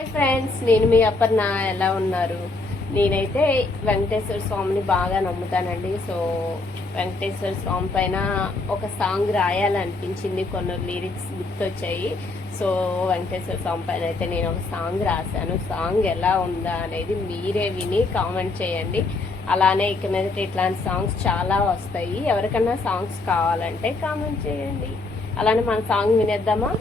Hi friends, నేను మీ అపర్ణ. ఎలా ఉన్నారు? నేనైతే వెంకటేశ్వర స్వామిని బాగా నమ్ముతానండి. సో వెంకటేశ్వర స్వామి పైన ఒక సాంగ్ రాయాలనిపించింది, కొన్ని లిరిక్స్ గుర్తొచ్చాయి. సో వెంకటేశ్వర స్వామి పైన అయితే నేను ఒక సాంగ్ రాశాను. సాంగ్ ఎలా ఉందా అనేది మీరే విని కామెంట్ చేయండి. అలానే ఇక మీద ఇట్లాంటి సాంగ్స్ చాలా వస్తాయి. ఎవరికన్నా సాంగ్స్ కావాలంటే కామెంట్ చేయండి. అలానే మన సాంగ్ వినేద్దామా?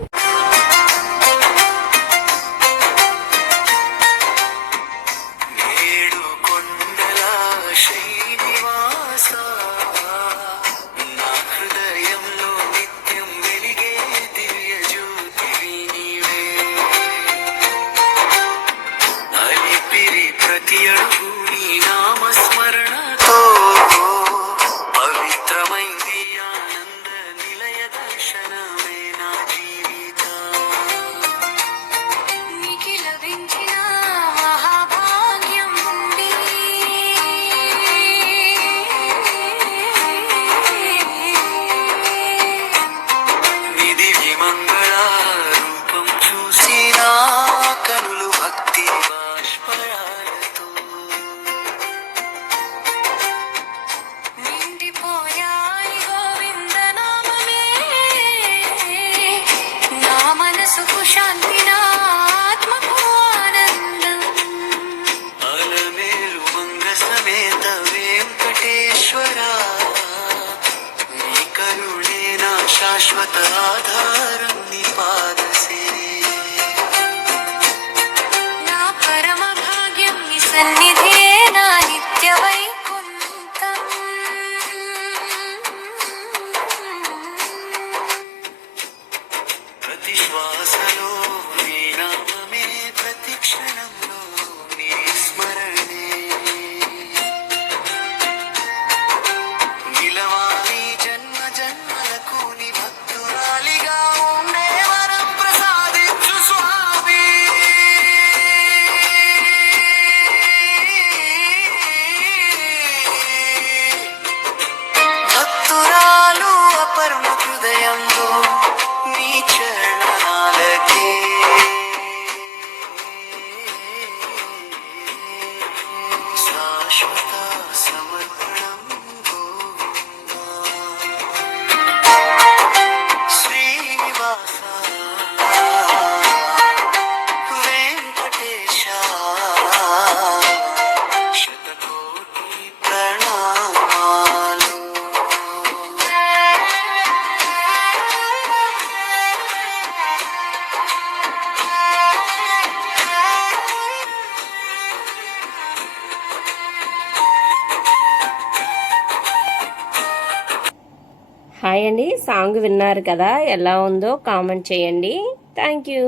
శాశ్వత ఆధారం నీ పాదసిరే, నా పరమ భాగ్యం నీ సన్నిధే, నా నిత్య వైకుంఠం. ప్రతి శ్వాసలో నీ నామమే, ప్రతి క్షణంలో నీ స్మరణే. నిలవాలి జన్మ జన్మలకు నీ భక్తురాలిగా ఉండే వరం ప్రసాదించు స్వామి. భక్తురాలు అపరమ హృదయంలో నీ చరణాలకే శాశ్వత సమర్పణం. హాయ్ అండి, సాంగ్ విన్నారు కదా? ఎలా ఉందో కామెంట్ చేయండి. Thank you.